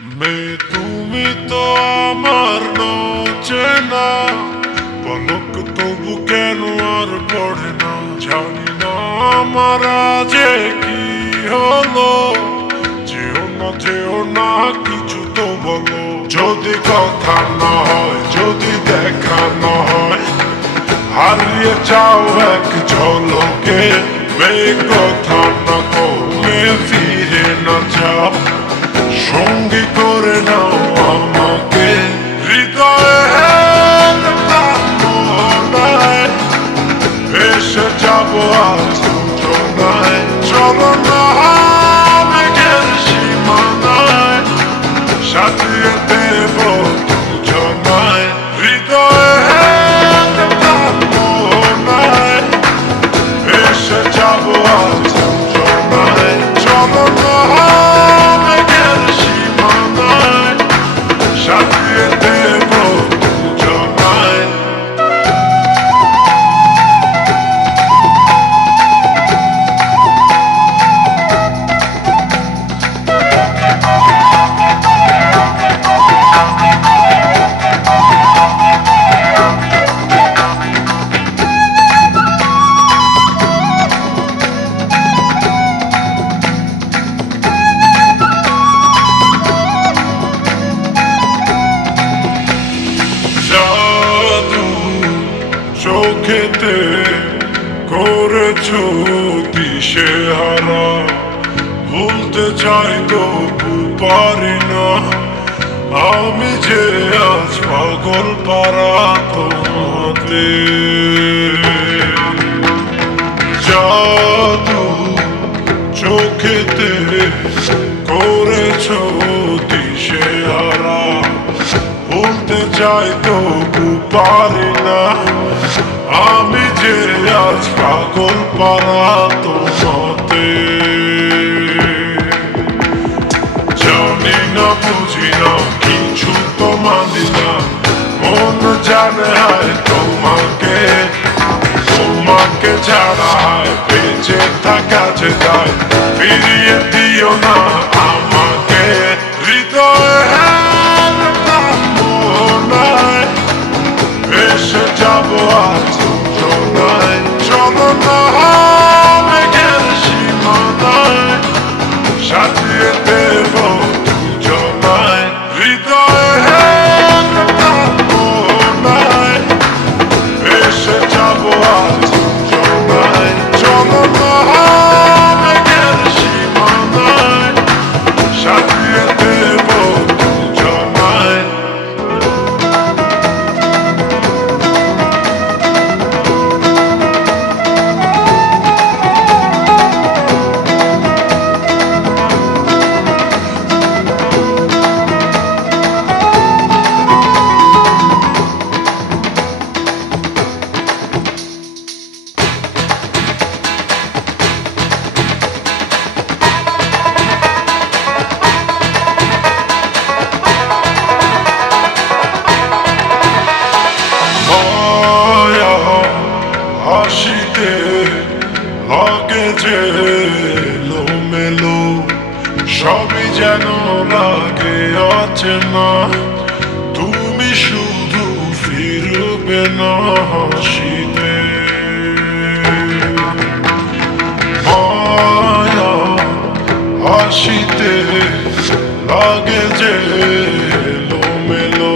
মেয়ে তুমি তো আমার চেনা পলক তবু কেন আর পড়ে না, জানি না আমার আজে কি হলো। যেও না কিছু তো বলো, যদি কথা না হয়, যদি দেখা না হয়, হারিয়ে যাও এক ঝলকে। মেয়ে কথা না কমে ফিরে না যাও, সঙ্গী করে নাও আমাকে। হৃদয়ে এসে যাবো আজ দুজনায়, চলো না মেঘের সীমানায়, সাজিয়ে দেব দুজনায়। হৃদয়ে এসে যাবো আজ দুজনায়, চলো না মেঘের সীমানায়, সাজিয়ে দেব দুজনায়। জাদু চোখেতে করেছো দিশেহারা, ভুলতে চাই তবু পারি না, আমি যে আজ পাগল পারা তোমাতে। জাদু চোখেতে করেছো দিশেহারা, ভুলতে চাই তবু পারি না, আমি যে আজ পাগল পারা তোমাতে। জানি না বুঝি না কিছু তো মানি না, মন জানে হায় তোমাকে, তোমাকে ছাড়া হায় বেঁচে থাকা যে যায়, ফিরিয়ে দিও না আমাকে। হৃদয়ে এসে যাবো আজ দুজনায়, চলো না মেঘের সীমানায়, সাজিয়ে দেব দুজনায়। হৃদয়ে এসে যাবো আজ দুজনায়, চলো না মেঘের সীমানায়, সাজিয়ে দেব দুজনায়। হাসিতে লাগে যে এলোমেলো, সবই যেন লাগে অচেনা, তুমি শুধু ফিরবে না হাসিতে। মায়া হাসিতে লাগে যে এলোমেলো,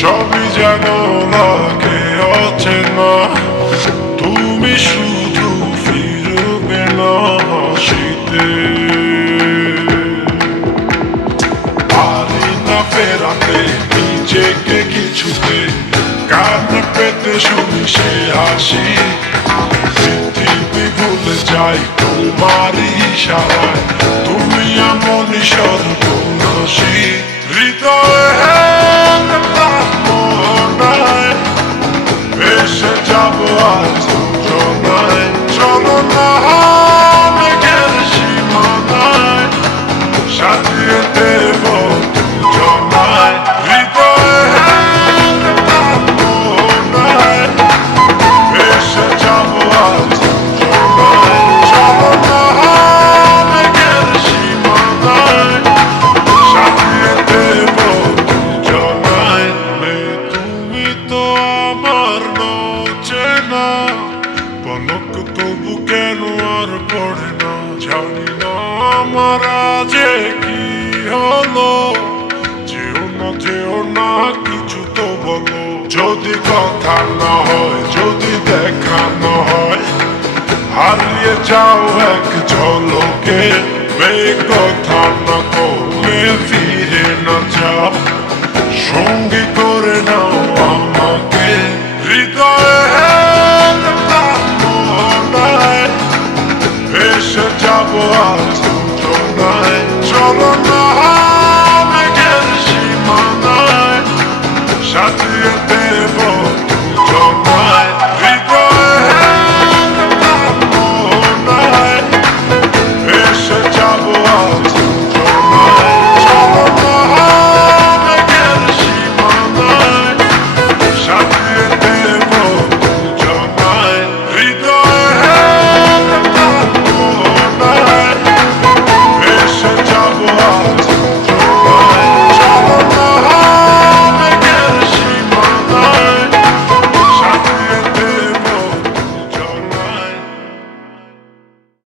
সবই যেন লাগে অচেনা, তুমি শুধু ফিরবে না হাসিতে। পারি না ফেরাতে নিজেকে কিছুতে, কান পেতে শুনি সে হাসি, পৃথিবী ভুলে যাই তোমারই ইশারায়, তুমি এমন সর্বনাশী। হৃদয়ে এসে যাবো আজ দুজনায়, চলো না মেঘের সীমানায়, সাজিয়ে দেব দুজনায়। হৃদয়ে এসে যাবো আজ দুজনায়, চলো না মেঘের সীমানায়, সাজিয়ে কথা না হয়, যদি দেখানো হয়, হারিয়ে যাও এক ঝলকে, কথা না করলে ফিরে না যাও।